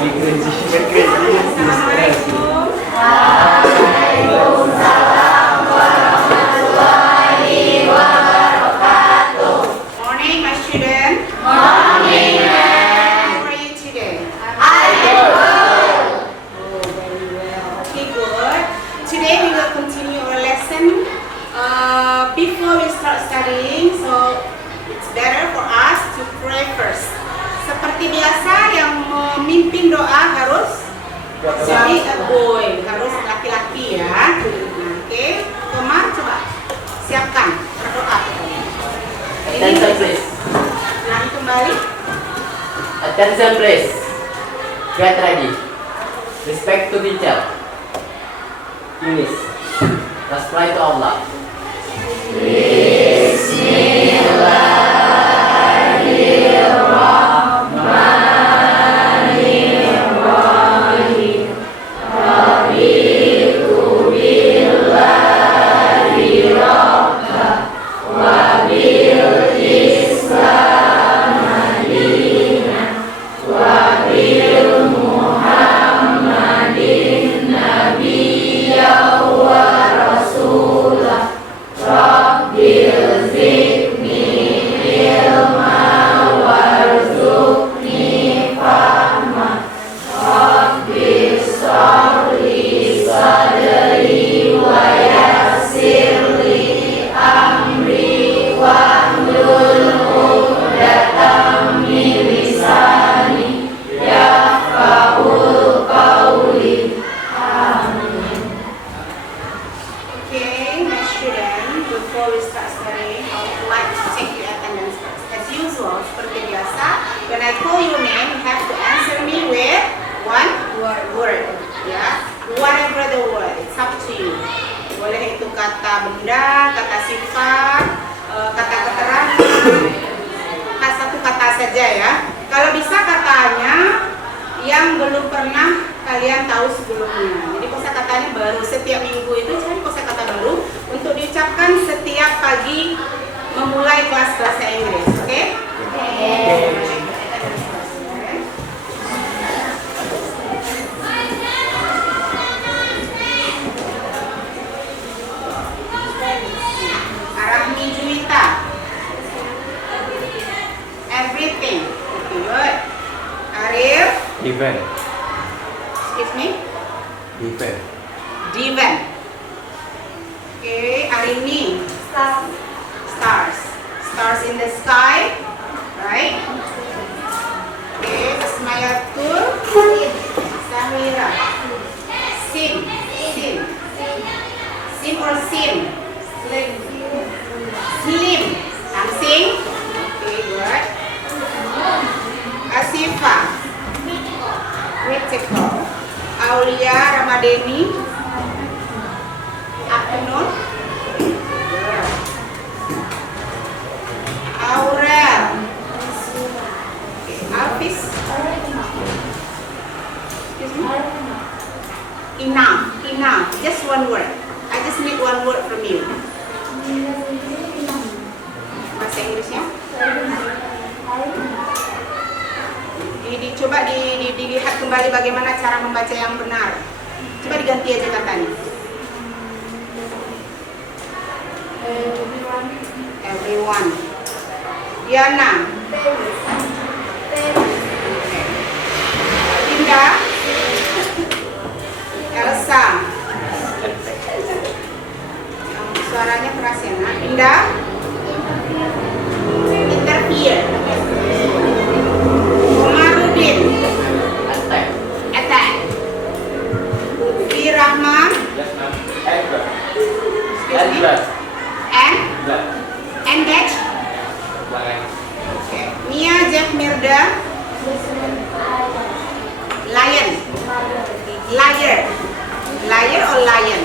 Assalamualaikum. Morning, my student. Morning, ma'am. How are you today? I am good. Oh, very well. Okay, good. Today we will continue our lesson. Before we start studying, so it's better for us to pray first. Seperti biasa, yang memimpin doa harus jadi boy, harus laki-laki ya. Oke, Tomar coba siapkan berdoa. Attention please. Nah, kembali. Attention please. Get ready. Respect to teacher. Yunis. Reply to Allah. Okay, my student, before we start studying, I would like to take your attendance first. As usual, seperti biasa, when I call your name, you have to answer me with one word. Ya, whatever the word, it's up to you. Boleh itu kata benda, kata sifat, kata keterangan, satu kata saja ya. Kalau bisa katanya yang belum pernah kalian tahu sebelumnya. Jadi kosakatanya baru, setiap minggu itu cari kosakata baru untuk diucapkan setiap pagi memulai kelas bahasa Inggris. Oke? Arahmi Juwita. Everything. Okay, good. Ariel. Event. Excuse me. Event. Divan. Okay, Arini. Stars. Stars in the sky. Right? Okay, Asmayatul. Samira. Sim. Sim. Sim or Sim? Slim. Sing. Okay, good. Asifa. Critical. Aulia Ramadeni. Afternoon. Aurel. Okay. Alvis. Excuse me. Enough. Enough. Just one word. I just need one word from you. Bahasa Inggrisnya? Coba dilihat kembali bagaimana cara membaca yang benar. Coba diganti aja katanya. Everyone. Diana. Dinda. Elsa. Suaranya keras ya, nak. Dinda. Interfere. Komarudin. Attack. Lutfi Rahman. Excuse me. Engage. Okay. Mia Jeff Mirda. Lion. Liar. Liar or lion?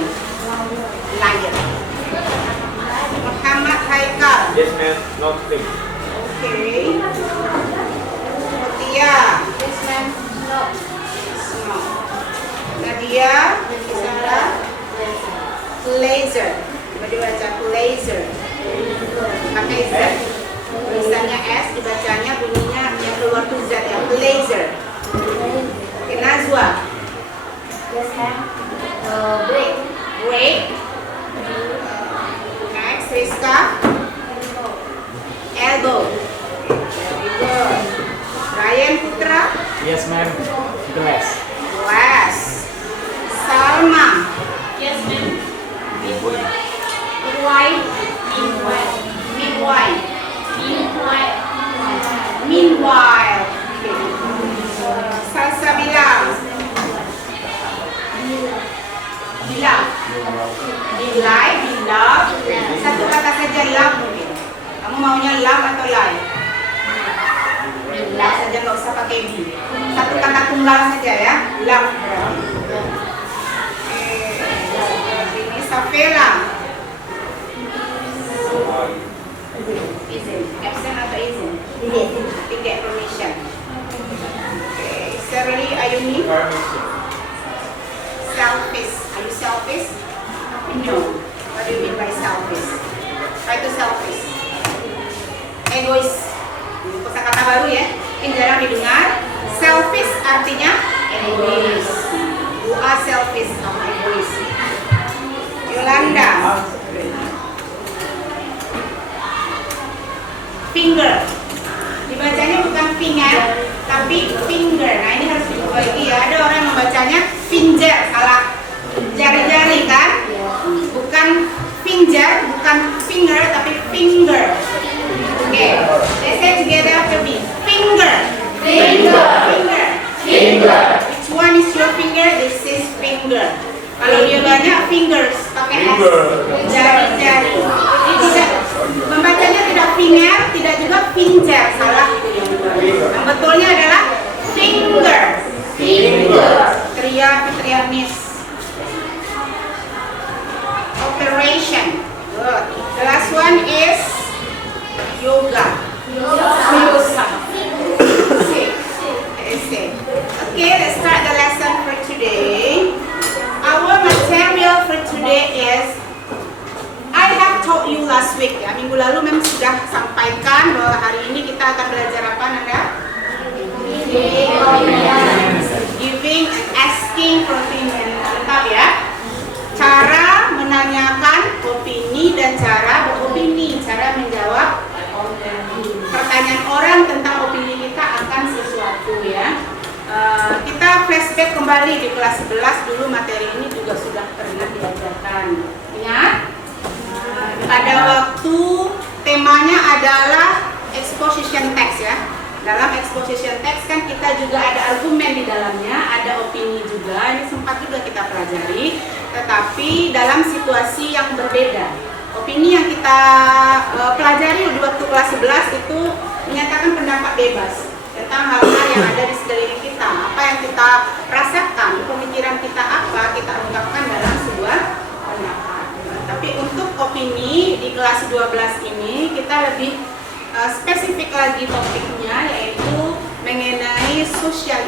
Lion. Muhammad Haikal. Yes, ma'am. Nothing. Okay. Mutia. Yes, ma'am. No. No. Nadia. Sarah. Laser. Coba dibaca laser. Pakai Z. Tulisannya S, dibacanya bunyinya yang keluar tuh Z ya. Laser. Oke, Break. Next, Rizka. Elbow. Very good. Ryan Putra. Yes, ma'am. Glass. Glass. Salma. Yes, ma'am. Midwife. Meanwhile. Meanwhile. Okay. Salsabila. Bila. Bilai, bila. Satu kata saja love mungkin. Kamu maunya love atau lie? Love saja, nggak usah pakai bi. Satu kata tunggal saja ya. Love. Ini Safela. Izin. Absent atau izin? Tiga permission. Okay. Shirley Ayuni. Selfish. Are you selfish? No. What do you mean by selfish? Try to selfish. Egois. Ini kosakata baru ya. Ini jarang didengar. Selfish artinya egois. You are selfish, kamu egois. Yolanda. Finger. Dibacanya bukan finger, tapi finger. Nah ini harus diperbaiki ya. Ada orang yang membacanya finger, salah. Jari-jari kan? Bukan finger, bukan finger, tapi finger. Okay, let's say together after me. Finger. Finger. Finger. Finger. Which one is your finger? This is finger. Kalau dia banyak fingers, pakai S. Jari-jari. Ini tidak, membacanya tidak finger, tidak juga finger, salah. Yang betulnya adalah finger. Finger. Fitriya Miss. Operation. Good. The last one is yoga. Okay, let's start the lesson for today. Our material for today is, I have taught you last week ya, minggu lalu memang sudah sampaikan bahwa hari ini kita akan belajar apa Nanda? Giving and asking for opinion. Lengkap ya. Cara menanyakan opini dan cara beropini, cara menjawab pertanyaan orang tentang opini kita akan sesuatu ya. Kita flashback kembali di kelas 11 dulu, materi ini juga sudah pernah diajarkan. Ingat? Pada waktu temanya adalah exposition text ya. Dalam exposition text kan kita juga ada argumen di dalamnya, ada opini juga. Ini sempat juga kita pelajari, tetapi dalam situasi yang berbeda. Opini yang kita pelajari di waktu kelas 11 itu menyatakan pendapat bebas tentang hal-hal yang ada di sekeliling kita. Apa yang kita rasakan, pemikiran kita apa, kita ungkapkan dalam sebuah pendapat. Tapi untuk opini di kelas 12 ini kita lebih spesifik lagi topiknya, yaitu mengenai sosial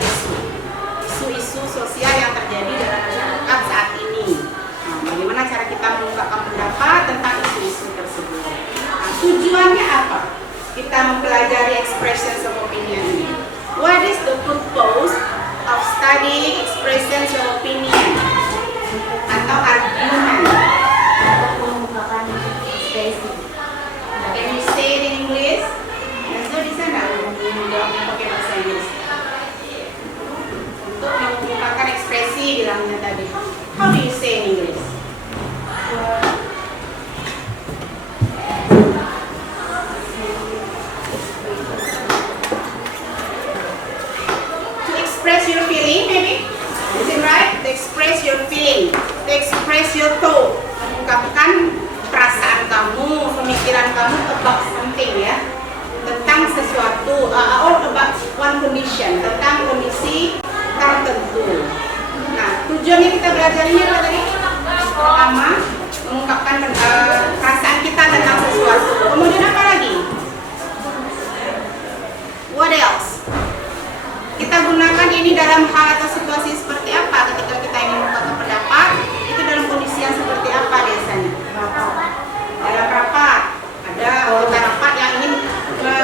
isu-isu sosial yang terjadi dalam masyarakat saat ini. Nah, bagaimana cara kita mengungkapkan pendapat tentang isu-isu tersebut. Nah, tujuannya apa? Kita mempelajari expressions of opinion ini. What is the purpose of studying expressions of opinion atau argument? Can you say it in English? Enzo bisa nggak menjawabnya pakai bahasa Inggris? Untuk mengungkapkan ekspresi bilangnya tadi. How do you say in English? To express your feeling, maybe? Is it right? To express your feeling, to express your thought, mengungkapkan perasaan kamu, pemikiran kamu about something ya, tentang sesuatu, or about one condition, tentang kondisi tertentu. Nah, tujuannya kita belajar ini apa tadi? Pertama, mengungkapkan perasaan kita tentang sesuatu. Kemudian apa lagi? What else? Kita gunakan ini dalam hal atau situasi seperti apa ketika kita ingin mengungkapkan pendapat? Itu dalam kondisi yang seperti apa biasanya? Dalam rapat, ada anggota rapat yang ingin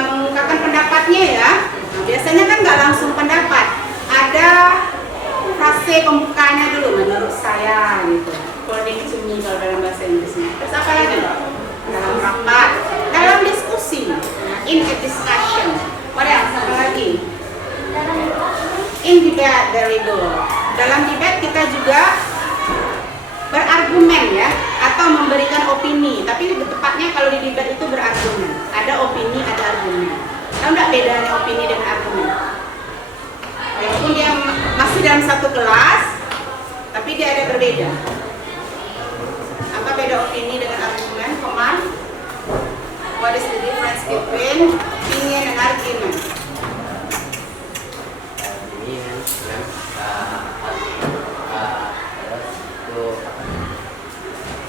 mengungkapkan pendapatnya ya. Nah, biasanya kan nggak langsung pendapat, ada frase pembukanya dulu menurut saya gitu. according to me kalau dalam bahasa Inggrisnya. Terus apa lagi? Dalam rapat, dalam diskusi, in a discussion. What else? Apa lagi? In debate, there we go. Dalam debate kita juga berargumen ya, atau memberikan opini. Tapi lebih tepatnya kalau di debat itu berargumen. Ada opini, ada argumen. Tahu nggak bedanya opini dengan argumen? Walaupun dia masih dalam satu kelas, tapi dia ada berbeda. Apa beda opini dengan argumen? Command? What is the difference between opinion and argument?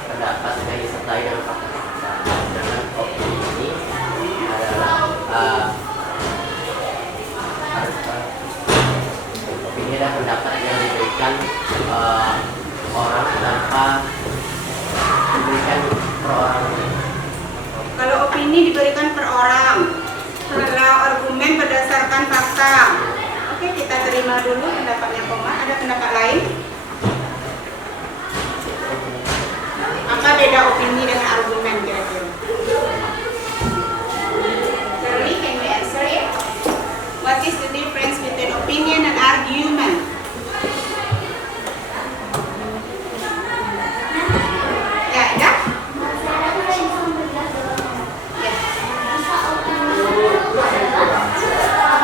Pendapat yang disertai dengan fakta-fakta, sedangkan opini ini adalah opini adalah pendapat yang diberikan orang tanpa diberikan per orang. Kalau opini diberikan per orang, kalau argumen berdasarkan fakta. Oke, kita terima dulu pendapatnya Koma. Ada pendapat lain? Apa beda opini dengan argumen kira-kira? Shirley, can you answer it? What is the difference between opinion and argument? Ya, ya?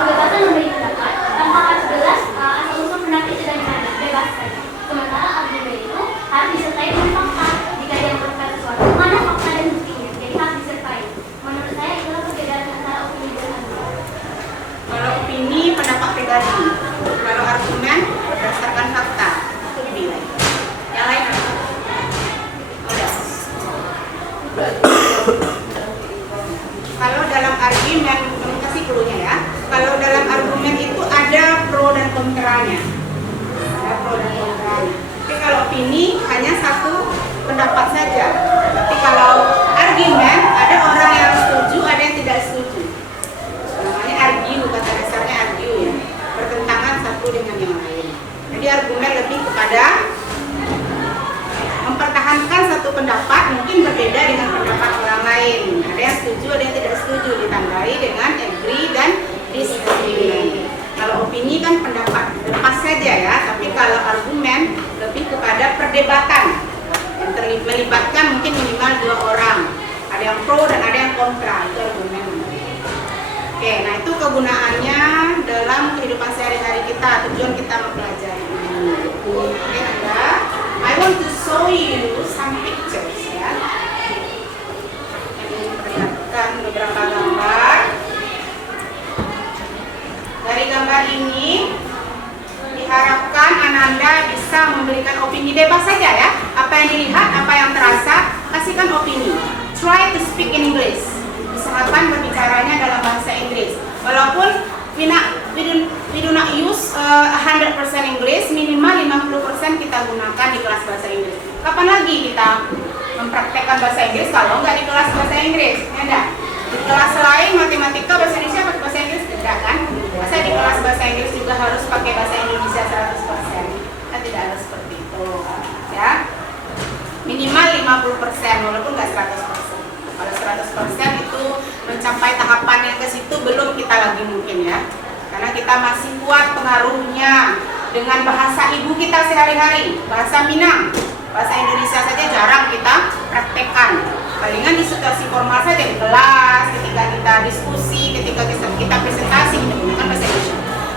Kebebasan memberi pendapat tanpa harus jelas asal-usul pendapat itu dari mana, bebas saja. Sementara argumen itu harus disertai dengan fakta. Jika dia menemukan sesuatu, mana fakta dan buktinya, jadi harus disertai. Menurut saya itulah perbedaan antara opini dan argumen. Kalau opini pendapat pribadi, kalau argumen berdasarkan fakta. Itu lebih lain. Yang lain apa? Udah. Kalau dalam argumen, kamu kasih clue-nya ya. Kalau dalam argumen itu ada pro dan kontranya. Ada pro dan kontranya. Tapi kalau opini hanya satu pendapat saja. Tapi kalau argumen ada orang yang setuju, ada yang tidak setuju. Namanya argue, kata dasarnya argue ya. Bertentangan satu dengan yang lain. Jadi argumen lebih kepada mempertahankan satu pendapat mungkin berbeda dengan pendapat orang lain. Ada yang setuju, ada yang tidak setuju, ditandai dengan agree dan disagree. Kalau opini kan pendapat lepas saja ya, tapi kalau argumen lebih kepada perdebatan yang melibatkan mungkin minimal dua orang. Ada yang pro dan ada yang kontra, itu argumen. Oke, nah itu kegunaannya dalam kehidupan sehari-hari kita, tujuan kita mempelajari. Oke, Anda, I want to show you some pictures ya. Ini memperlihatkan beberapa gambar. Dari gambar ini diharapkan Ananda bisa memberikan opini bebas saja ya. Apa yang dilihat, apa yang terasa, kasihkan opini. Try to speak in English. Usahakan berbicaranya dalam bahasa Inggris. Walaupun we do not use 100% English, minimal 50% kita gunakan di kelas bahasa Inggris. Kapan lagi kita mempraktekkan bahasa Inggris kalau nggak di kelas bahasa Inggris? Ya enggak? Di kelas lain matematika bahasa Indonesia pakai bahasa Inggris tidak kan? Masa di kelas bahasa Inggris juga harus pakai bahasa Indonesia 100%? Kan tidak harus seperti itu ya. Minimal 50% walaupun nggak 100%. Kalau 100% itu mencapai tahapan yang ke situ belum kita lagi mungkin ya. Karena kita masih kuat pengaruhnya dengan bahasa ibu kita sehari-hari, bahasa Minang. Bahasa Indonesia saja jarang kita praktekkan. Palingan di situasi formal saja di kelas, ketika kita diskusi, ketika kita presentasi kita gunakan bahasa Indonesia.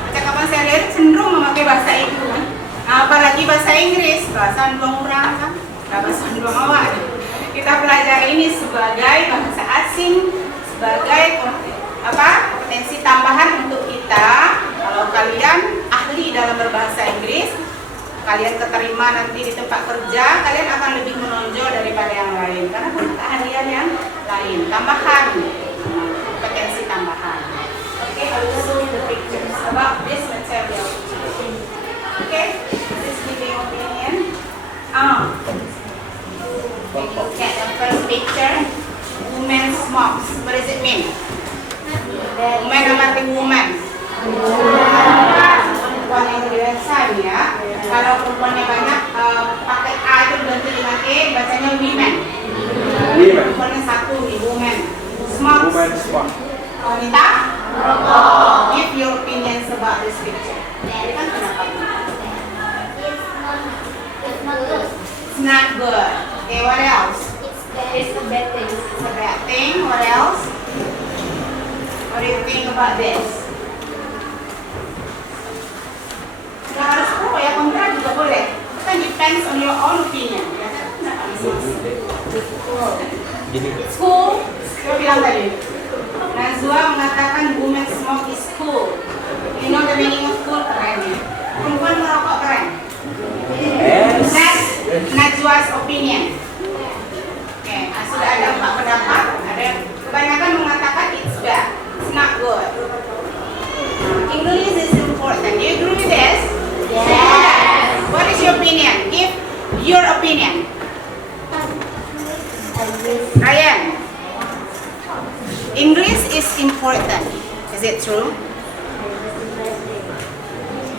Percakapan sehari-hari cenderung memakai bahasa ibu kan. Nah, apalagi bahasa Inggris, bahasa dua orang kan, bahasa dua awak. Kita pelajari ini sebagai bahasa asing, sebagai kompetensi tambahan untuk kita. Kalau kalian ahli dalam berbahasa Inggris, kalian keterima nanti di tempat kerja, kalian akan lebih menonjol daripada yang lain karena punya keahlian yang lain, tambahan, kompetensi tambahan. Okay, I will show you the pictures about this material. Okay, this is giving opinion. When you look at the first picture, women's mocks. What does it mean? Woman apa arti woman? Perempuan yang biasa ya. Kalau perempuannya banyak pakai A itu diganti dengan about this picture? Ini kan pendapatnya. It's not good. It's not good. Okay, what else? It's a bad thing. It's a bad thing. What else? What do you think about this? Nggak harus pro ya, kontra juga boleh. Itu kan depends on your own opinion. Ya kan? Kenapa masing-masing? Gini. Cool. Saya bilang tadi. Nazwa mengatakan women smoke is cool. You know the meaning of cool? Keren ya. Perempuan merokok keren. That's Najwa's opinion. Oke, sudah ada 4 pendapat. Ada kebanyakan mengatakan it's bad, it's not good. English is important. Do you agree with this? Yes. What is your opinion? Give your opinion. Ryan. English is important. Is it true?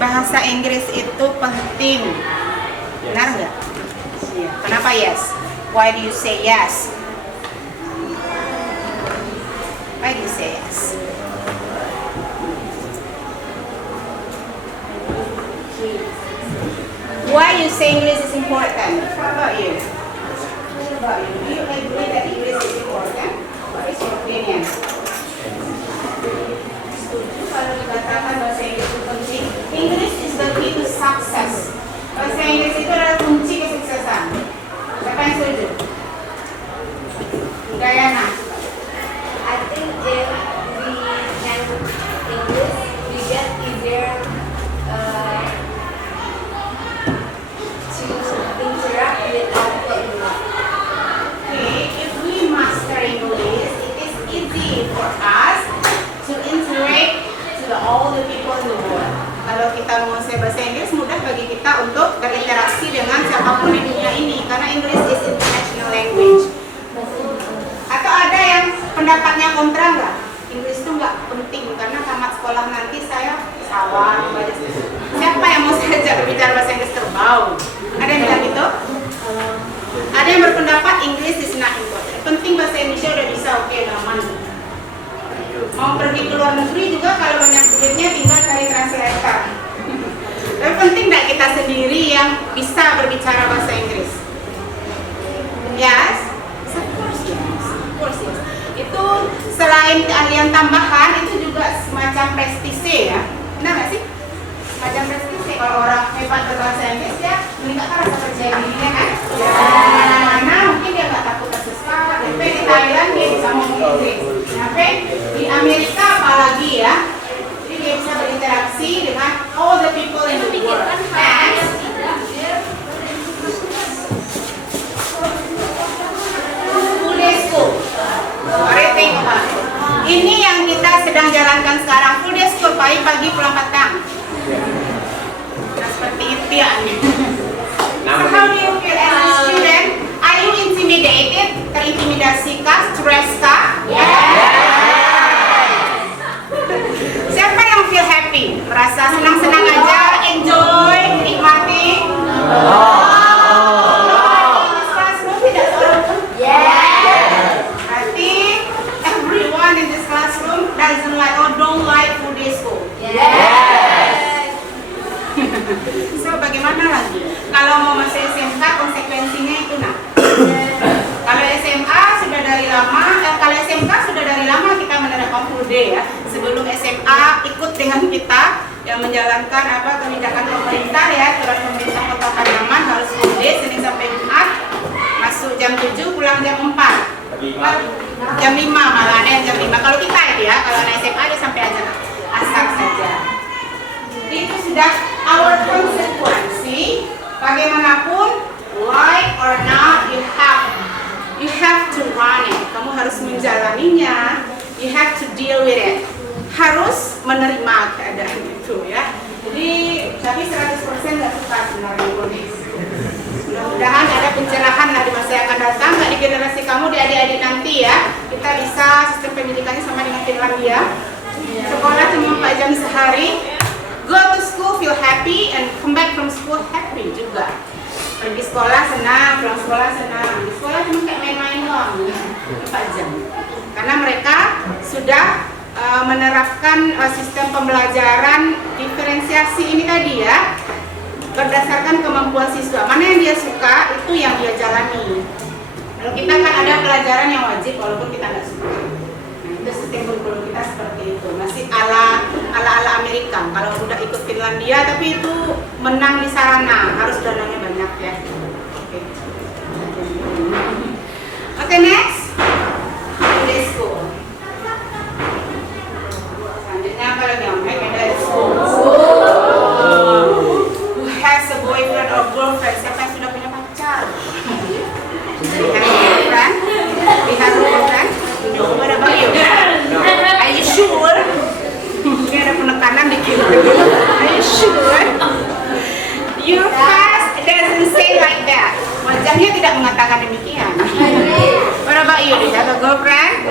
Bahasa Inggris itu penting. Benar nggak? Iya. Kenapa yes? Why do you say yes? Why do you say yes? Why you say English is important? What about you? What about you? Do you agree that English is important? What is your opinion? Setuju kalau dikatakan bahasa Inggris itu penting. English is the key to success. Bahasa Inggris itu adalah kunci kesuksesan. Siapa yang setuju? Gayana. I think if we can English, we get easier to interact with our people. Okay, if we master English, it is easy for us to interact to all the people in the world. Kalau kita menguasai bahasa Inggris, mudah bagi kita untuk berinteraksi dengan siapapun di dunia ini, karena English is international language. Atau ada yang pendapatnya kontra nggak? Inggris itu nggak penting karena tamat sekolah nanti saya sawah. Siapa yang mau saya ajak berbicara bahasa Inggris terbau? Ada yang bilang gitu? Ada yang berpendapat Inggris is not important. Penting bahasa Indonesia udah bisa, oke, udah aman. Mau pergi ke luar negeri juga kalau banyak duitnya tinggal cari translator. Tapi penting nggak kita sendiri yang bisa berbicara bahasa Inggris? Yes? Of course yes. Of course yes. Itu selain keahlian tambahan itu juga semacam prestise ya. Benar nggak sih? Semacam prestise kalau orang hebat berbahasa Inggris ya meningkatkan rasa percaya dirinya kan? Ya. Mana mungkin dia nggak takut tersesat. Tapi di Thailand dia bisa ngomong Inggris. Sampai di Amerika apalagi ya. Jadi dia bisa berinteraksi dengan all the people in the world. Next. Full day school. What do you think about it? Ini yang kita sedang jalankan sekarang. Full day school, pagi-pagi pulang petang. Nah, seperti itu ya. So how do you feel as a student? Are you intimidated? Terintimidasi kah? Stress kah? Siapa yang feel happy? Merasa senang-senang aja? Enjoy? Nikmati? Tidak seorang pun? Berarti everyone in this classroom doesn't like or don't like full day school. So bagaimana lagi? Kalau mau masuk SMK konsekuensinya itu nah. Kalau SMA sudah dari lama, kalau SMK sudah dari lama kita menerapkan full day ya. Sebelum SMA ikut dengan kita yang menjalankan kebijakan pemerintah ya, aturan pemerintah Kota Kadiaman harus full day Senin sampai Jumat, masuk jam 7 pulang jam 4. Jam 5 malah ada yang jam 5. Kalau kita itu ya, kalau anak SMA dia sampai aja asal saja. Itu sudah our konsekuensi. Bagaimanapun, like or not, you have to run it. Kamu harus menjalaninya. You have to deal with it. Harus menerima keadaan itu ya. Jadi, tapi 100% nggak suka sebenarnya Inggris. Mudah-mudahan ada pencerahan lah di masa yang akan datang. Nggak di generasi kamu, di adik-adik nanti ya. Kita bisa sistem pendidikannya sama dengan Finlandia. Sekolah cuma 4 jam sehari. Go to school feel happy and come back from school happy juga. Pergi sekolah senang, pulang sekolah senang. Di sekolah cuma kayak main-main doang, 4 jam. Karena mereka sudah menerapkan sistem pembelajaran diferensiasi ini tadi ya, berdasarkan kemampuan siswa. Mana yang dia suka, itu yang dia jalani. Kalau kita kan ada pelajaran yang wajib walaupun kita nggak suka. Nah, itu sistem kurikulum kita seperti itu. Masih ala Amerika. Kalau udah ikut Finlandia, tapi itu menang di sarana, harus dananya banyak ya. Oke, next. Holiday school. Selanjutnya apa lagi? Holiday school. Who has a boyfriend or girlfriend? Siapa yang sudah punya pacar? Lihat girlfriend? Lihat girlfriend? No, what about you? Are you sure? Ini ada penekanan dikit. Are you sure? Your past doesn't say like that. Wajahnya tidak mengatakan demikian. What about you? Do you have a girlfriend?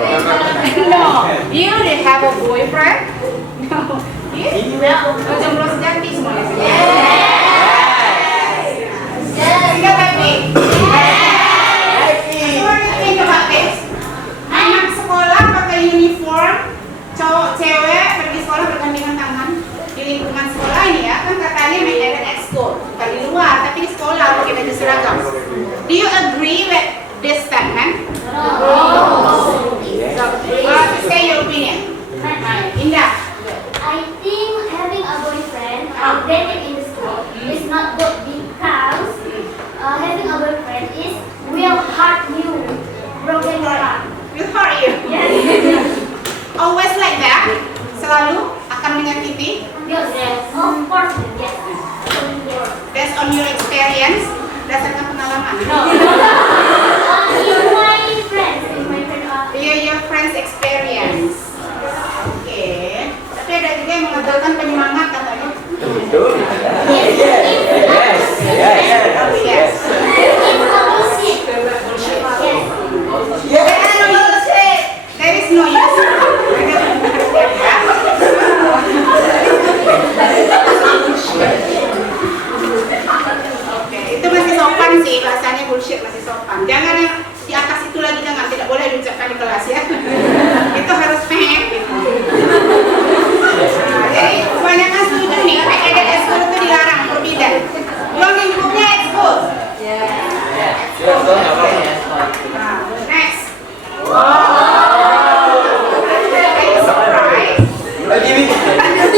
No. You do you have a boyfriend? No. You? Oh, jomblo sejati semuanya. Tidak tapi. What do you think about this? Anak sekolah pakai uniform, cowok cewek pergi sekolah bergandengan tangan di lingkungan sekolah ini ya, kan katanya make it at school, bukan di luar tapi di sekolah pakai baju seragam. Do you agree with this statement? No. Say your opinion. Indah. I think having a boyfriend or dating in the school is not good because having a boyfriend is will hurt you, broken your heart. Will hurt you. Yes. Always like that. Selalu akan menyakiti. Yes. Of course. Yes. Based on your experience, berdasarkan pengalaman. In my friends, Your friends experience. Oke. Tapi ada juga yang mengatakan penyemangat katanya. Betul. Yes. Oh yes. There is no use. Oke, itu masih sopan sih, bahasanya bullshit masih sopan. Jangan yang di atas itu lagi, jangan, tidak boleh diucapkan di kelas ya. Itu harus peng gitu. Nah, jadi kebanyakan setuju nih, PKD school itu dilarang, forbidden. Belum lingkupnya school. Nah, next. Are you surprised?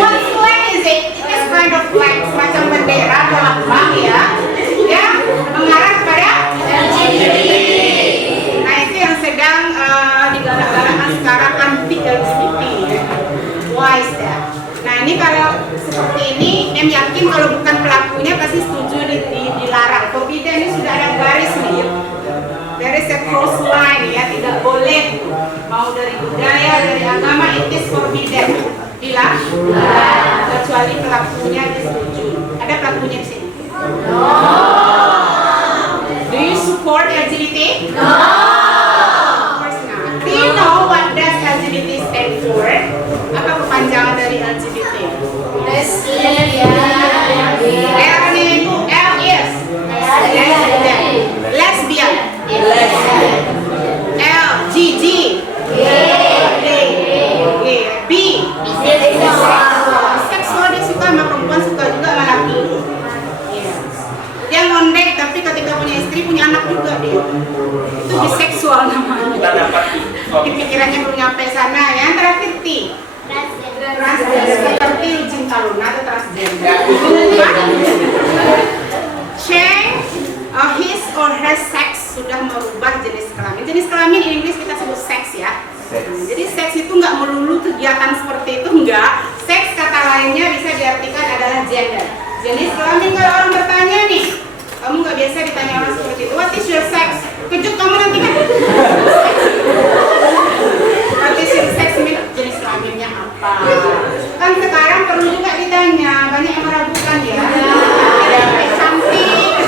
What flag is it? It is kind of flag, semacam bendera atau lambang ya, yang mengarah kepada LGBT. Nah itu yang sedang digalak-galakkan sekarang, anti LGBT. Why is that? Nah ini kalau seperti ini, em yakin kalau bukan pelakunya pasti setuju dilarang. Forbidden ini sudah ada garis nih. There is a cross line ya, tidak boleh. Mau dari budaya, dari agama, it is forbidden. Dilarang. Kecuali pelakunya disetujui. Ada pelakunya di sini? No. Do you support LGBT? No. Of course not. Do you know what does LGBT stand for? Apa kepanjangan dari LGBT? Lesbian. L-nya itu L is lesbian. L G G B seksual, dia suka sama perempuan, suka juga sama laki. Dia ngondek tapi ketika punya istri punya anak juga dia. Itu biseksual namanya. Mungkin pikirannya belum nyampe sana ya. Yang terakhir T. Transgender, seperti Cinta Luna atau transgender. Change his or her sex, sudah merubah jenis kelamin. Jenis kelamin di Inggris kita sebut seks ya. Jadi seks itu nggak melulu kegiatan seperti itu, enggak. Seks kata lainnya bisa diartikan adalah gender. Jenis kelamin, kalau orang bertanya nih, kamu nggak biasa ditanya orang seperti itu, what is your sex? Kejut kamu nanti kan. What is your sex? Jenis kelaminnya apa? Kan sekarang perlu juga ditanya, banyak yang meragukan ya. Ada cantik,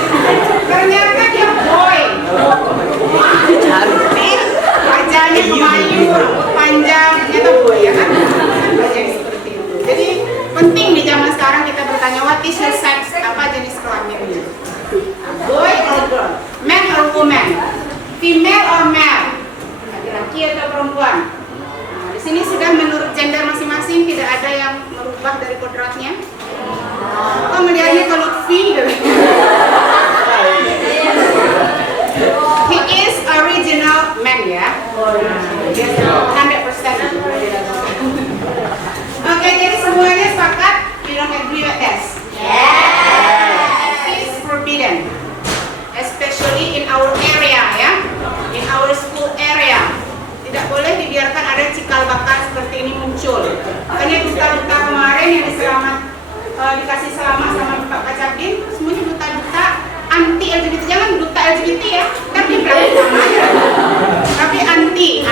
ternyata dia boy. Cantik, wajahnya pemayu, rambut panjang, ternyata boy ya kan? Banyak seperti itu. Jadi penting di zaman sekarang kita bertanya, what is your sex? Apa jenis kelaminnya? Boy or girl? Man or woman? Female or male? Laki-laki atau berubah dari kodratnya? Oh, melihatnya ke Lutfi gitu. He is original man ya. Dia 100%. Oke, jadi semuanya sepakat you don't agree with this? It is forbidden, especially in our area ya, in our school area. Tidak boleh dibiarkan ada cikal bakal seperti ini muncul. Makanya duta-duta kemarin yang dikasih selamat sama Pak Kacabdin, semuanya duta-duta anti LGBT. Jangan duta LGBT ya, tapi belakang aja. Tapi anti.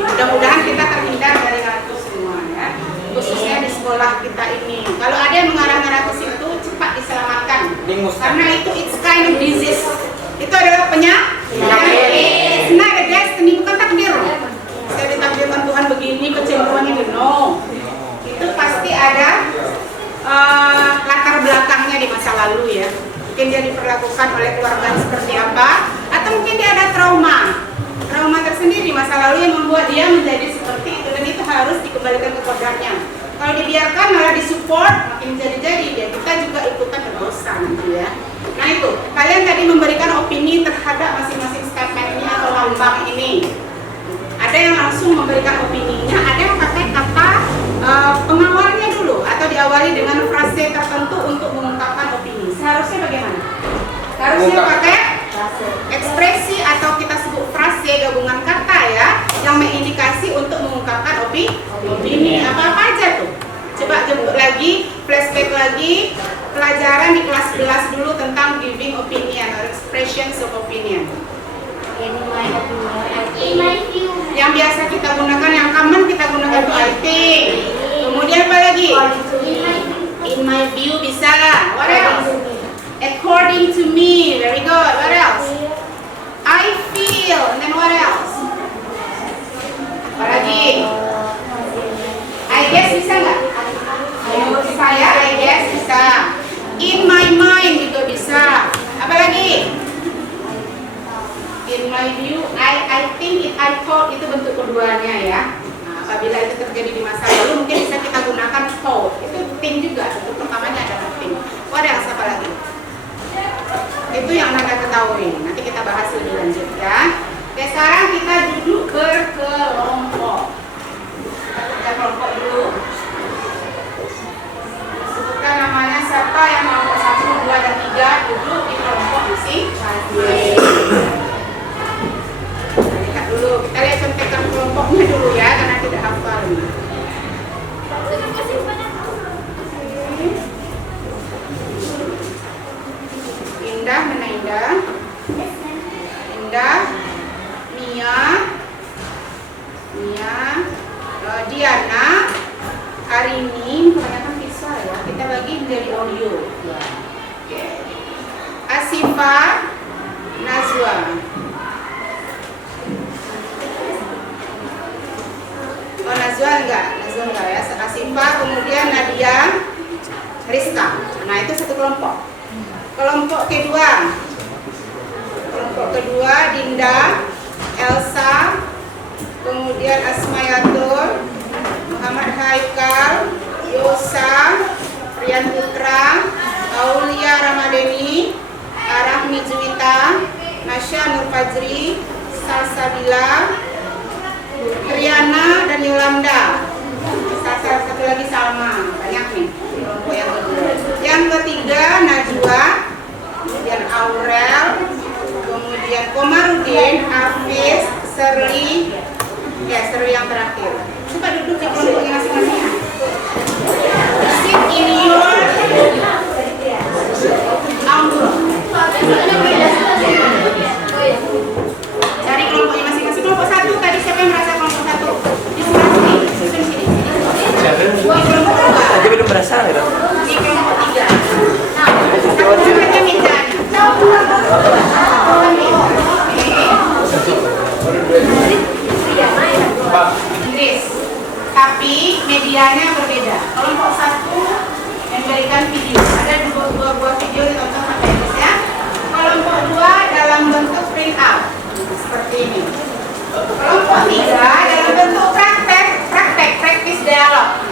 Mudah-mudahan kita terhindar dari hal itu semua ya, khususnya di sekolah kita ini. Kalau ada yang mengarah-ngarah ke situ, cepat diselamatkan. Karena itu it's kind of disease. Itu adalah penyakit. It's not a destiny, bukan takdir. Saya ditakdirkan Tuhan begini, kecenderungan ini. No. Itu pasti ada latar belakangnya di masa lalu ya. Mungkin dia diperlakukan oleh keluarga seperti apa, atau mungkin dia ada trauma tersendiri masa lalu yang membuat dia menjadi seperti itu, dan itu harus dikembalikan ke kodratnya. Kalau dibiarkan malah disupport, makin jadi dia kita juga ikutan berdosa nanti ya. Nah itu, kalian tadi memberikan opini terhadap masing-masing statement ini atau lambang ini. Ada yang langsung memberikan opininya, ada yang pakai kata pengawalnya dulu, atau diawali dengan frase tertentu untuk mengungkapkan opini. Seharusnya bagaimana? Harusnya pakai ekspresi atau kita sebut frase gabungan kata ya, yang mengindikasi untuk mengungkapkan opini. Apa aja tuh? Coba jemput lagi, flashback lagi pelajaran di kelas 11 dulu tentang giving opinion or expressions of opinion. In my view. Yang biasa kita gunakan, yang common kita gunakan itu I think. Kemudian apa lagi? In my view bisa. What else? According to me. Very good. What else? I feel. And then what else? Apa lagi? I guess bisa nggak? Menurut saya I guess bisa. In my mind juga bisa. Apa lagi? In my view, I think, I thought itu bentuk keduanya ya. Nah, apabila itu terjadi di masa lalu mungkin bisa kita gunakan thought. Itu think juga. Bentuk pertamanya adalah think. What else? Apa lagi? Itu yang Anda ketahui. Nanti kita bahas lebih lanjut ya. Oke, sekarang kita duduk berkelompok. Kita kelompok dulu. Sebutkan namanya siapa yang kelompok 1, 2, dan 3 duduk di kelompok masing-masing. Lihat dulu, kita lihat contekan kelompoknya dulu ya, karena tidak hafal nih. Indah, mana Indah? Indah, Mia, Diana, Arini, kebanyakan visual ya. Kita bagi menjadi audio. Asifa, Nazwa. Oh, Nazwa enggak ya. Asifa, kemudian Nadia, Rizka. Nah itu satu kelompok. Kelompok kedua Dinda, Elsa, kemudian Asmayatul, Muhammad Haikal, Yosa, Rian Putra, Aulia Ramadeni, Rahmi Juwita, Masya Nur Fajri, Salsabila, Triana, dan Yolanda. Satu lagi Salma, banyak nih kelompok yang kedua. Yang ketiga Najwa, kemudian Aurel, kemudian Komarudin, Hafiz, Serli, Serli yang terakhir. Coba duduk di kelompoknya masing-masing. Sit in your ambrol. Cari kelompoknya masing-masing. Kelompok 1 tadi siapa yang merasa kelompok 1? Di sebelah sini. Sini. Di kelompok 2. Tadi belum berasa gitu. Di kelompok 3. Satu saja mejanya. Inggris. Tapi medianya berbeda. Kelompok 1 memberikan video. Ada dua buah video ditonton sampai habis ya. Kelompok 2 dalam bentuk print out seperti ini. Kelompok 3 dalam bentuk praktek, practice dialog.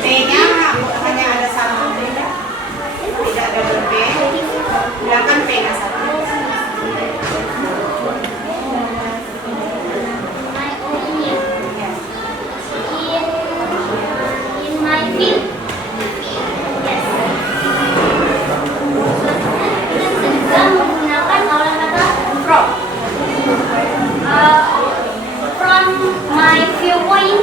P-nya hanya ada satu, tidak double P. Bilangkan P-nya satu. My opinion. Ya. In my view. Yes. Kita juga menggunakan awal kata from. From my viewpoint.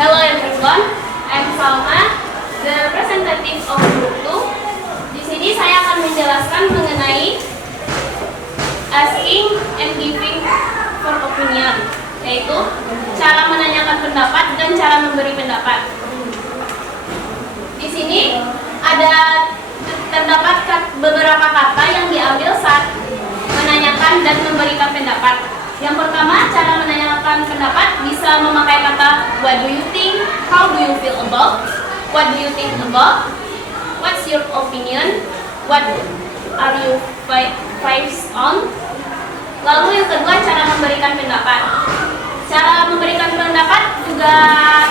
Hello everyone, I'm Salma, the representative of Group 2. Di sini saya akan menjelaskan mengenai asking and giving for opinion, yaitu cara menanyakan pendapat dan cara memberi pendapat. Di sini terdapat beberapa kata yang diambil saat menanyakan dan memberikan pendapat. Yang pertama, cara menanyakan pendapat bisa memakai kata what do you think, how do you feel about, what do you think about, what's your opinion, what are you vibes on. Lalu yang kedua, cara memberikan pendapat. Cara memberikan pendapat juga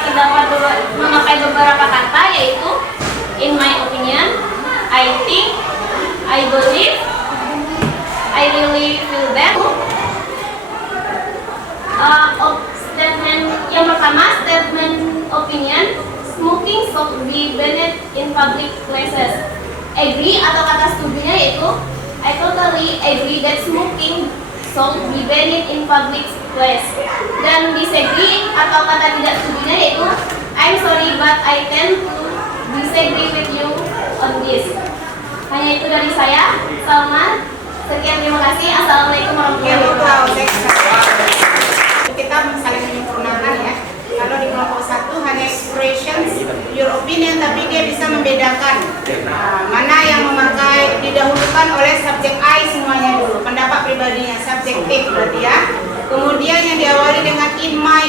terdapat memakai beberapa kata, yaitu in my opinion, I think, I believe, I really feel that. Statement yang pertama, statement opinion, smoking should be banned in public places. Agree atau kata setujunya yaitu I totally agree that smoking should be banned in public place. Dan disagree atau kata tidak setujunya yaitu I'm sorry but I tend to disagree with you on this. Hanya itu dari saya, Salma. Sekian, terima kasih. Assalamualaikum warahmatullahi wabarakatuh. Kita saling menyempurnakan ya. Kalau di kelompok 1 hanya expressions your opinion, tapi dia bisa membedakan mana yang memakai didahulukan oleh subjek I semuanya dulu, pendapat pribadinya, subjektif berarti ya. Kemudian yang diawali dengan in my,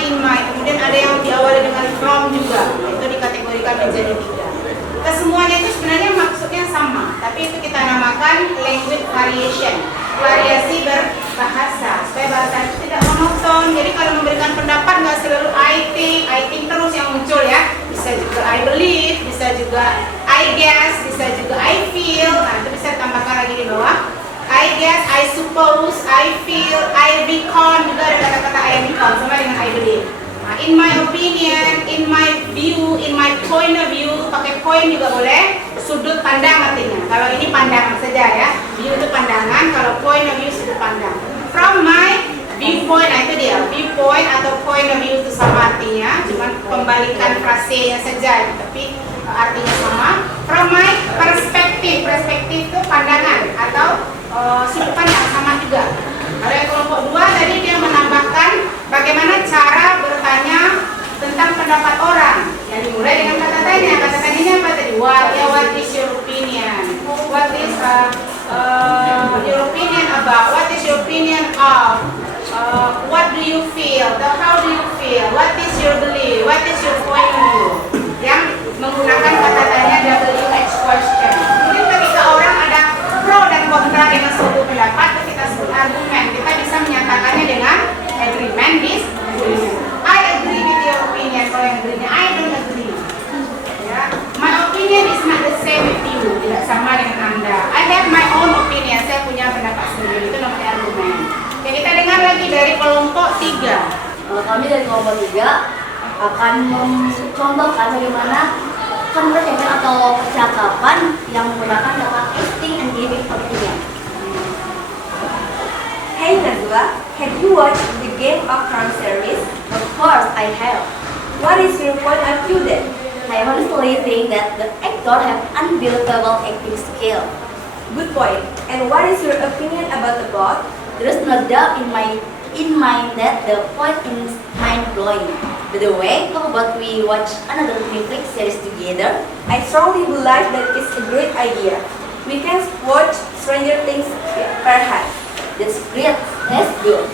kemudian ada yang diawali dengan from juga, itu dikategorikan menjadi 3. Kesemuanya itu sebenarnya maksudnya sama, tapi itu kita namakan language variation, variasi berbahasa, supaya bahasa itu tidak monoton. Jadi kalau memberikan pendapat nggak selalu I think terus yang muncul ya. Bisa juga I believe, bisa juga I guess, bisa juga I feel. Nah itu bisa ditambahkan lagi di bawah. I guess, I suppose, I feel, I reckon, juga ada kata-kata I reckon sama dengan I believe. Nah, in my opinion, in my view, in my point of view, pakai point juga boleh. Sudut pandang artinya. Kalau ini pandangan saja ya. View itu pandangan, kalau point of view sudut pandang. From my viewpoint, nah itu dia. Viewpoint atau point of view itu sama artinya, cuman pembalikan frasenya saja, tapi artinya sama. From my perspective, perspektif itu pandangan atau sudut pandang sama juga. Kalau yang kelompok 2 tadi dia menambahkan bagaimana cara bertanya tentang pendapat orang. Yang dimulai dengan kata tanya. Kata tanyanya apa tadi? What is your opinion? What is your opinion about? What is your opinion of? What do you feel? How do you feel? What is your belief? What is your point of view? Yang menggunakan kata tanya WH question. Mungkin ketika orang ada pro dan kontra dengan suatu pendapat, kita sebut argumen. Kita bisa menyatakannya dengan agreement, disagreement. I agree with your opinion. Kalau yang agree-nya I don't agree. Ya, my opinion is not the same with you. Tidak sama dengan Anda. I have my own opinion. Saya punya pendapat sendiri. Itu namanya argumen. Oke, kita dengar lagi dari kelompok 3. Kami dari kelompok 3 akan mencontohkan bagaimana conversation atau percakapan yang menggunakan kata asking and giving opinion. Hey Najwa, have you watched the Game of Thrones series? Of course, I have. What is your point of view then? I honestly think that the actor have unbelievable acting skill. Good point. And what is your opinion about the plot? There is no doubt in mind that the plot is mind-blowing. By the way, how about we watch another Netflix series together? I strongly believe that it's a great idea. We can watch Stranger Things perhaps. That's great. Let's go.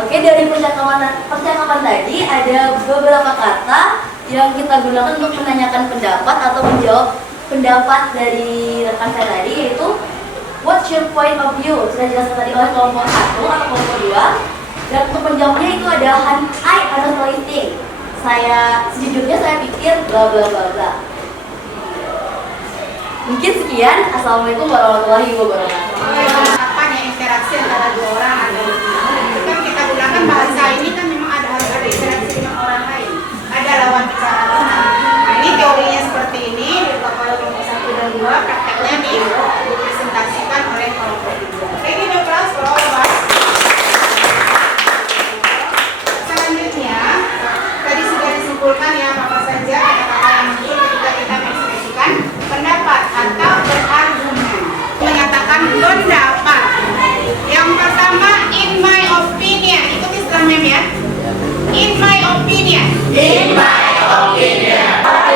Oke, dari percakapan tadi ada beberapa kata yang kita gunakan untuk menanyakan pendapat atau menjawab pendapat dari rekan saya tadi, yaitu what's your point of view? Sudah dijelaskan tadi oleh kelompok 1 atau kelompok 2. Dan untuk menjawabnya itu ada I honestly think. Sejujurnya saya pikir bla bla bla bla. Mungkin sekian. Assalamualaikum warahmatullahi wabarakatuh. Apa yang interaksi antara dua orang atau lebih? Kan kita gunakan bahasa ini kan memang harus ada interaksi dengan orang lain. Ada lawan bicara kita. Nah ini teorinya seperti ini. Kalau kelompok 1 dan 2 prakteknya dipresentasikan oleh kelompok 2. Thank you the class for all of us. Selanjutnya tadi sudah disimpulkan ya apa saja kata-kata yang muncul ketika kita mengekspresikan pendapat atau berargumen. Menyatakan pendapat. Yang pertama, in my opinion. Ikuti setelah mem ya. In my opinion. In my opinion.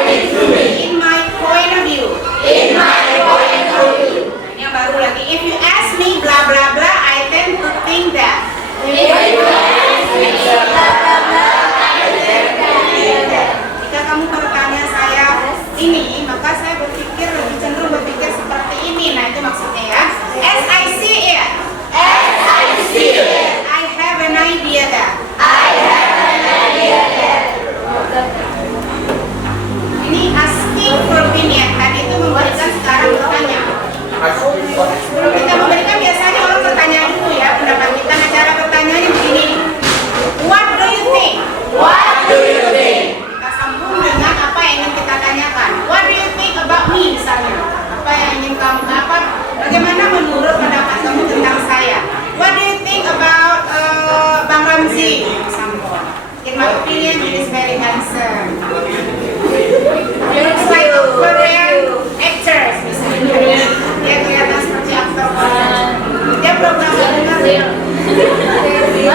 In my point of view. In my point of view. Nah, ini yang baru lagi. If you ask me bla bla bla, I tend to think that. Jika kamu bertanya saya ini, maka saya berpikir lebih cenderung berpikir seperti ini. Nah itu maksudnya ya. As I see it. As I see it. I have an idea that. I have an idea that. Ini asking for opinion. Tadi itu memberikan, sekarang bertanya. Sebelum kita memberikan biasanya orang bertanya dulu ya pendapat kita. Nah cara bertanyanya begini. What do you think? What do you think? Kita sambung dengan apa yang ingin kita tanyakan. What do you think about me misalnya? Apa yang ingin kamu dapat? Bagaimana menurut pendapat kamu tentang saya? What do you think about Bang Ramzi? Example. In my opinion, he is very handsome. He looks like a Korean actor. Misalnya. Dia kelihatan seperti aktor Korea. Dia belum pernah dengar ya.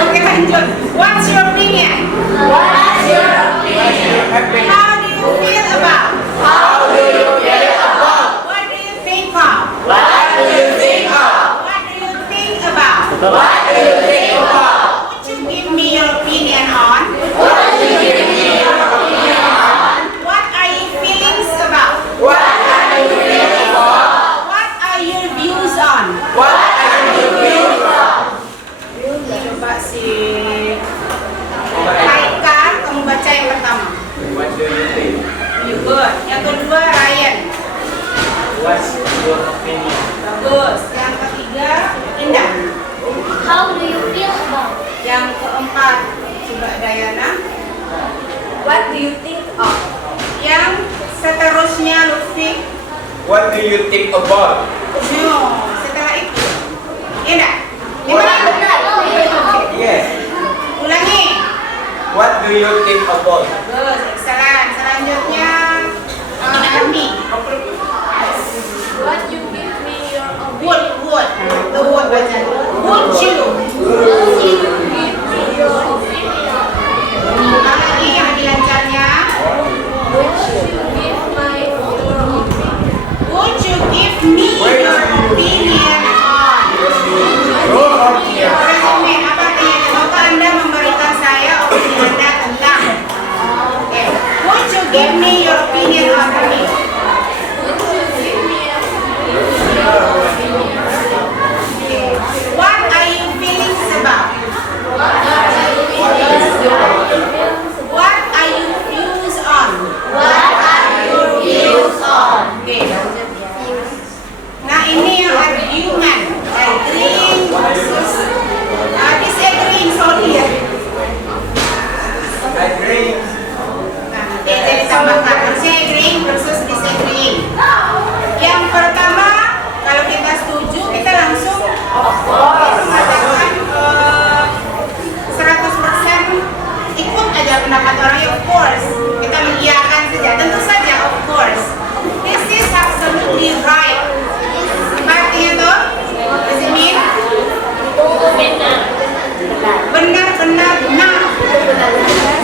Oke lanjut. What's your opinion? What's your opinion? How do you feel about? How do you feel about? What do you think of? What do you think of? What do you think about? What do you think about? Would you give me your opinion on? What do you give me your opinion on? What are your feelings about? What are you feeling about? What are your views on? What are you feeling about? Coba si Haikal, kamu baca yang pertama. What do you think? You good. Yang kedua Ryan. What's your opinion? Bagus. Yang ketiga Indah. How do you feel about? Yang keempat coba Dayana. What do you think of? Yang seterusnya Lutfi. What do you think about? No, setelah itu Indah. Benar. Yes. Ulangi. What do you think about? Bagus, excellent. Selanjutnya Army. What you give me your opinion? Would. The would baca. Would you? Lagi yang dilancarnya. Would you give my your opinion? Would you give me your opinion on? Resume, apa artinya? Maukah Anda memberikan saya opini Anda tentang? Oke. Would you give me your opinion on me? Would you give me your opinion? Okay. What are you feeling about? What are your feelings? What are you views on? What are your views on? Oke. Nah ini yang argument, agreeing versus disagreeing, sorry ya. Agree. Nah, dia jadi tambahkan harusnya agreeing versus disagreeing. Yang pertama, kalau kita setuju, kita langsung mengatakan 100% ikut aja pendapat orang, of course. Kita mengiyakan saja, tentu saja, of course. This is absolutely right. Apa artinya tuh? Does it mean? Benar-benar benar.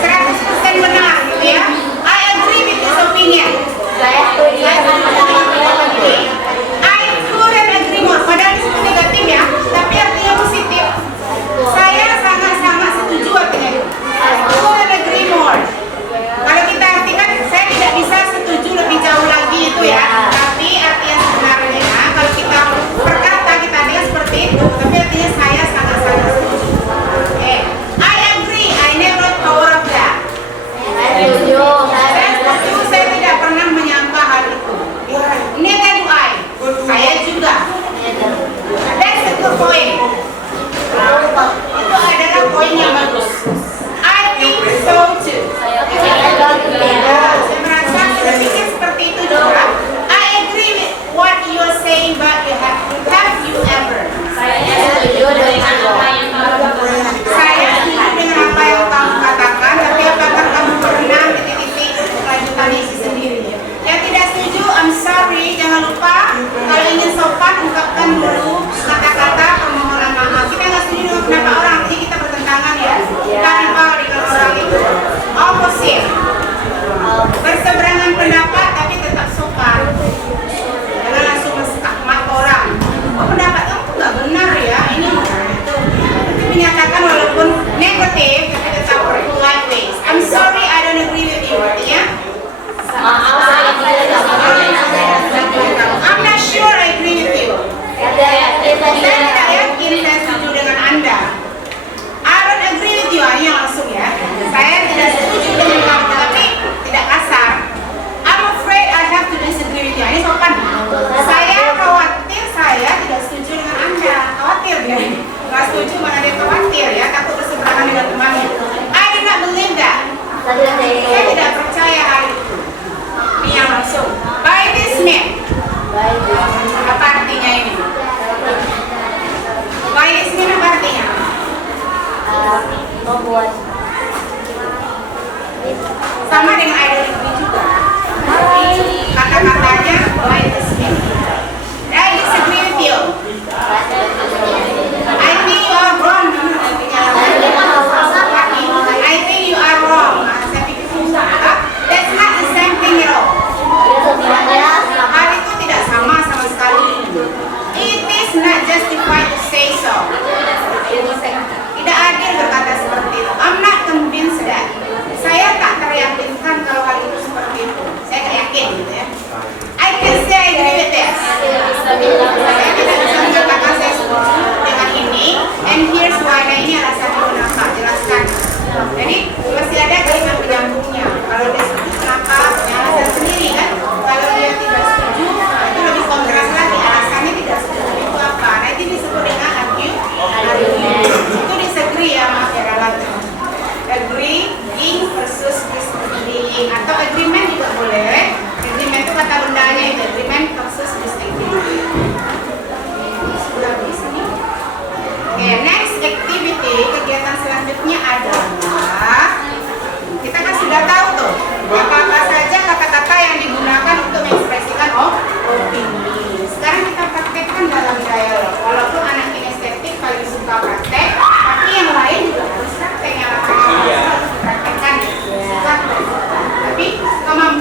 100% benar gitu ya. I agree with this opinion.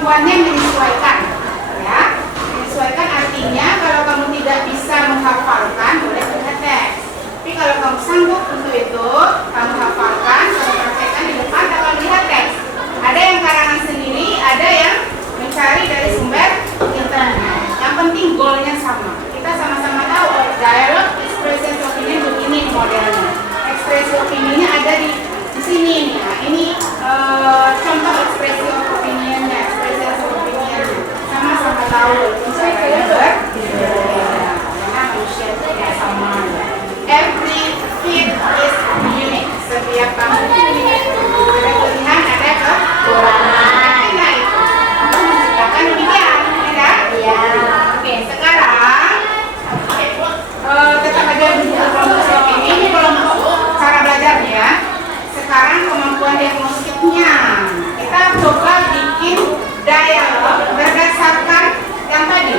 kemampuannya menyesuaikan. Ya, menyesuaikan artinya kalau kamu tidak bisa menghafalkan, boleh lihat teks. Tapi kalau kamu sanggup untuk itu, kamu hafalkan, kamu praktekkan di depan, atau lihat teks. Ada yang karangan sendiri, ada yang mencari dari sumber internet. Yang penting goalnya sama. Kita sama-sama tahu dialog expression opinion begini modelnya. Ekspresi opininya ada di sini nih. Nah, ini contoh ekspresi opinionnya, sama-sama tahu caranya berbeda. Karena manusia itu tidak sama. Every fit is unique. Setiap kamu unik. Ada kelebihan, ada kekurangan. Nah itu untuk menciptakan demikian, ya? Iya. Oke, sekarang tetap aja kelompok opini. Ini kelompok cara belajarnya ya. Sekarang kemampuan diagnostiknya. Kita coba bikin dialog berdasarkan yang tadi.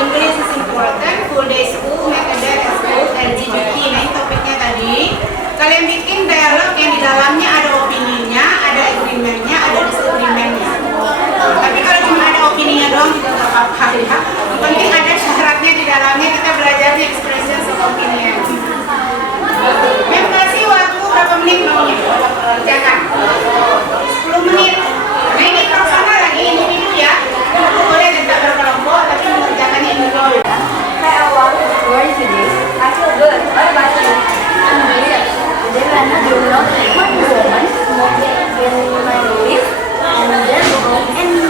English is important, full day school, method school, LGBT. Nah ini topiknya tadi. Kalian bikin dialog yang di dalamnya ada opininya, ada agreementnya, ada disagreementnya. Tapi kalau cuma ada opininya doang juga nggak apa-apa ya. Yang penting ada syaratnya di dalamnya, kita belajarnya expression of opinion. Mem kasih waktu berapa menit maunya? Kerjakan 10 menit. Nah ini personal lagi individu ya. Boleh tidak berkelompok tapi mengerjakannya individu. Hi everyone, how are you today? I feel good. What about you? I'm good. Today we are not doing nothing. One woman smoking in my life, and then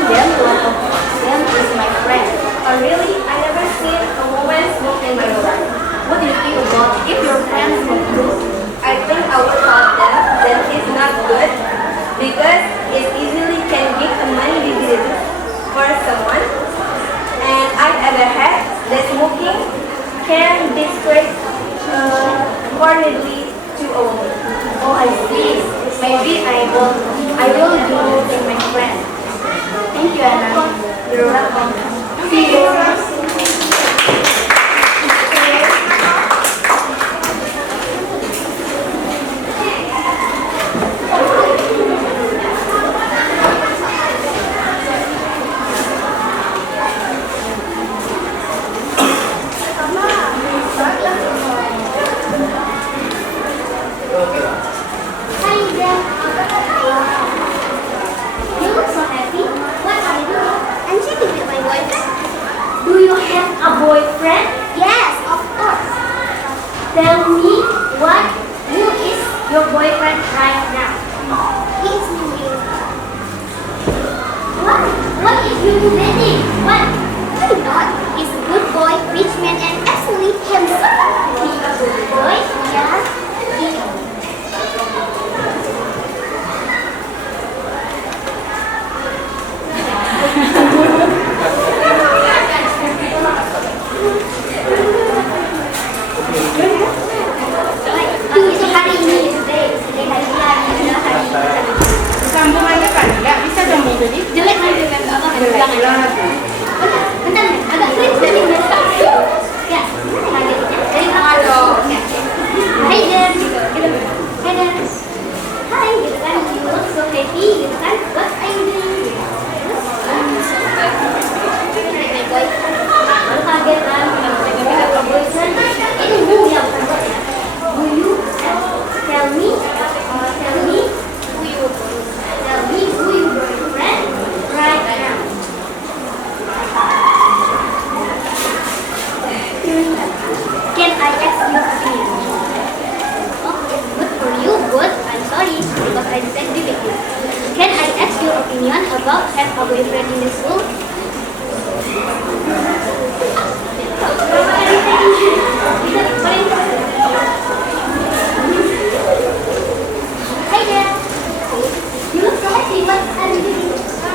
them is my friend. Oh really? I never seen a woman smoking in my life. What do you think about if your friend smokes? I think I would tell them that it's not good because it easily can give a money disease for someone. And I've ever had that smoking can disgrace reportedly to a woman. Oh, I see. Maybe I will do with my friend. Thank you, Anna. You're welcome. See you. Hi there. You look so happy. What are you doing? I'm chatting with my boyfriend. Do you have a boyfriend? Yes, of course. Tell me who is your boyfriend right now? He is moving. What is your wedding? What? Why not? He's a good boy, rich man, and absolutely handsome. He a good boy? Yeah. Itu hari ini, today hari ini adalah hari Sambung aja kan? Nggak bisa dong jadi. jelek nanti kan apa Jelek jangan banget. bentar agak sulit dari biasa ya dari tangan dong ya hai there gitu hai there hai gitu kan you look so happy gitu kan what are you doing my boyfriend baru kaget kan punya boyfriend ini bu ya bukan bos ya do you tell me who you boyfriend right now. Can I ask you something? Oh, good for you, good. I'm sorry because I disagree with you. Can I ask your opinion about have a boyfriend in the school? Hi there. You look so happy. What are you doing?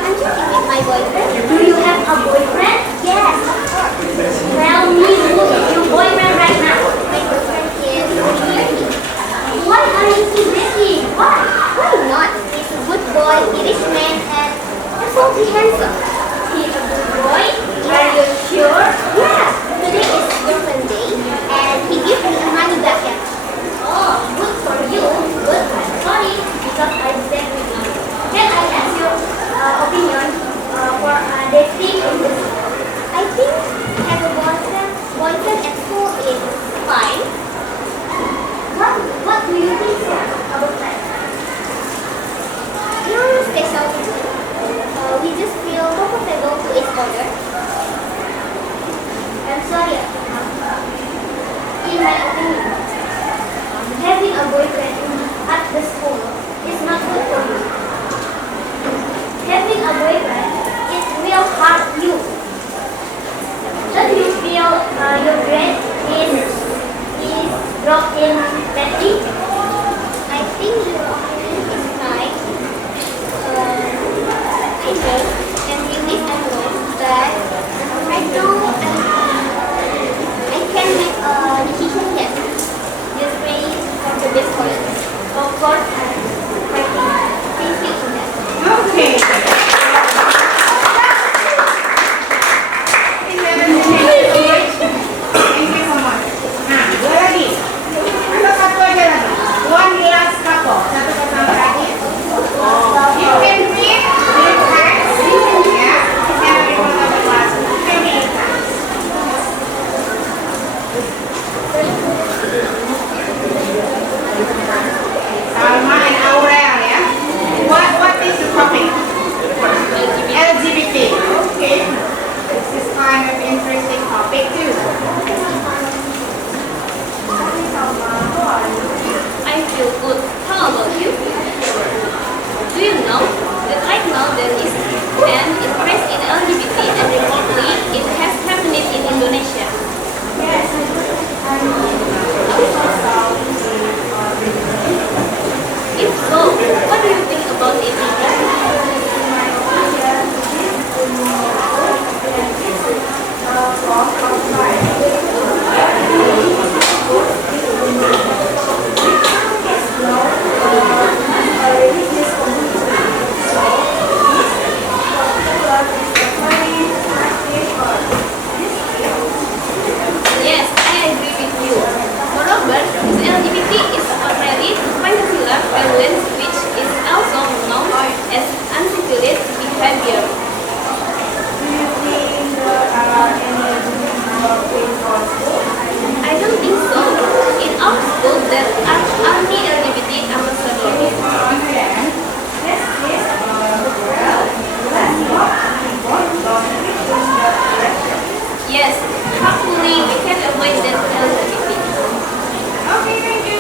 I'm chatting with my boyfriend. Do you have a boyfriend? Yes, of course. Tell me who is your boyfriend. my opinion. Having a boyfriend at the school is not good for you. Having a boyfriend, it will hurt you. Don't you feel your grade is broken lately? I think your opinion is right. I think and you need to know that I know I can make a decision yet. This way for the best college. Of course, I'm fighting. Thank you for that. Okay. 11 minutes. Thank you so much. Nah, dua lagi. Atau satu aja lagi. One last couple. Satu pasangan terakhir. You can read text. Ya. Jangan before the class. You can read text. Salma and Aurel, ya. What is the topic? LGBT. Okay. This is kind of interesting topic too. I feel good. How about you? Do you know that right now there is an increase in LGBT and reportedly it has happened in Indonesia? If so, what do you think about it? Yes, I agree with you. Moreover, this LGBT is already particular violence which is also known as uncivilized behavior. I don't think so. In our school, there are only LGBT ambassadors. Yes, hopefully we can avoid that LGBT. Okay, thank you.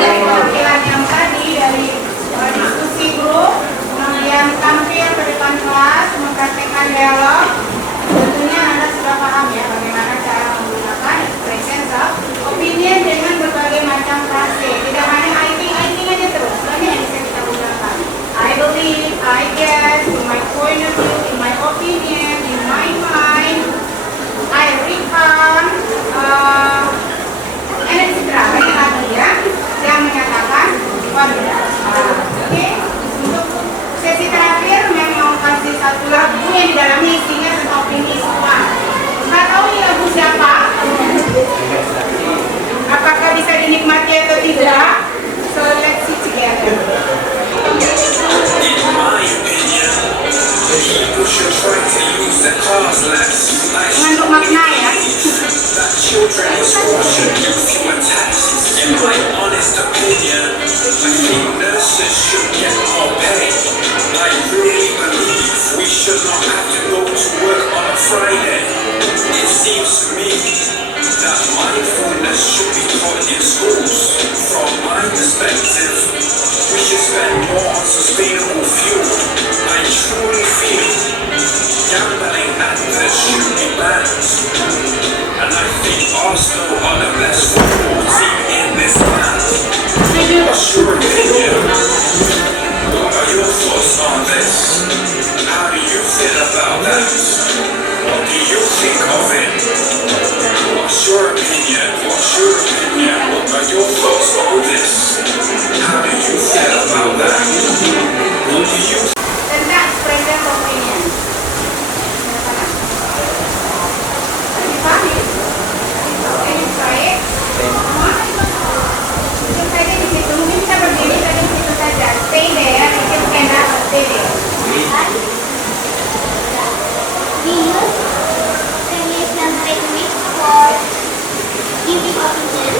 Dari perwakilan yang tadi dari diskusi grup yang tampil ke depan kelas mempraktekkan dialog, tentunya Anda sudah paham ya bagaimana cara menggunakan expression of opinion dengan berbagai macam frase. Tidak hanya I think aja terus, banyak yang bisa kita gunakan. I believe, I guess, in my point of view, in my opinion, in my mind, I reckon, and etc. Banyak lagi ya yang menyatakan Oke, untuk sesi terakhir memang kasih satu lagu yang di dalamnya isinya tentang opini semua. Nggak tahu ini lagu siapa? Apakah bisa dinikmati atau tidak? So let's see together. In my opinion, people should try to use their cars less. Mengandung makna ya. That children in school should do fewer tests. In my honest opinion, I think nurses should get more pay. I really believe we should not have to go to work on a Friday. It seems to me that mindfulness should be taught in schools. From my perspective, we should spend more on sustainable fuel. I truly feel gambling actors should be banned. And I think Arsenal are the best football team in this land. What's your opinion? What are your thoughts on this? How do you feel about that? What do you think of it? What's your opinion? What's your opinion? What are your thoughts on this? How do you feel about that? What do you Tentang expression opinion. Dipahami? Can you try it? Mungkin saja di situ, mungkin bisa berdiri tapi di situ saja. Stay there, mungkin stand up, stay there. We use translation techniques for giving opinion.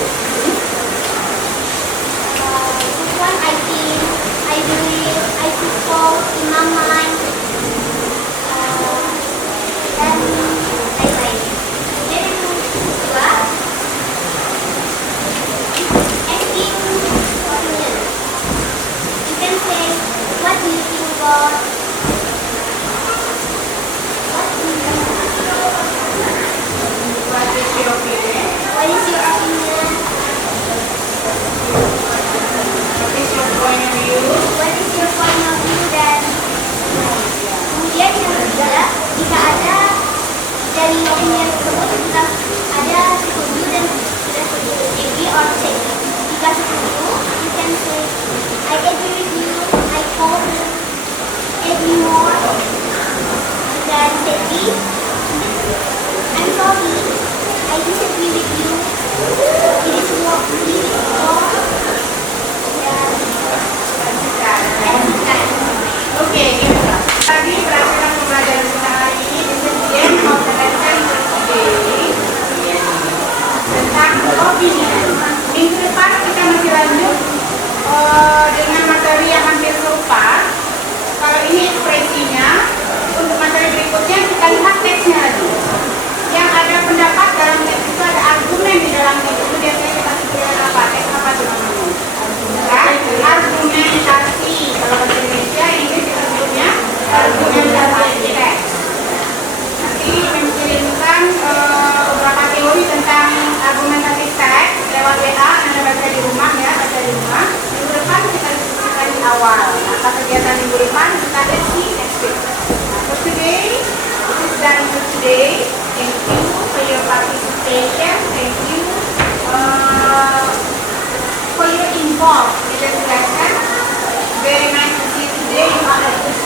apa kegiatan minggu depan kita lihat di next week. Nah, for today, this is done for today. Thank you for your participation. Thank you for your involved with this lesson. Very nice to see you today. You are a good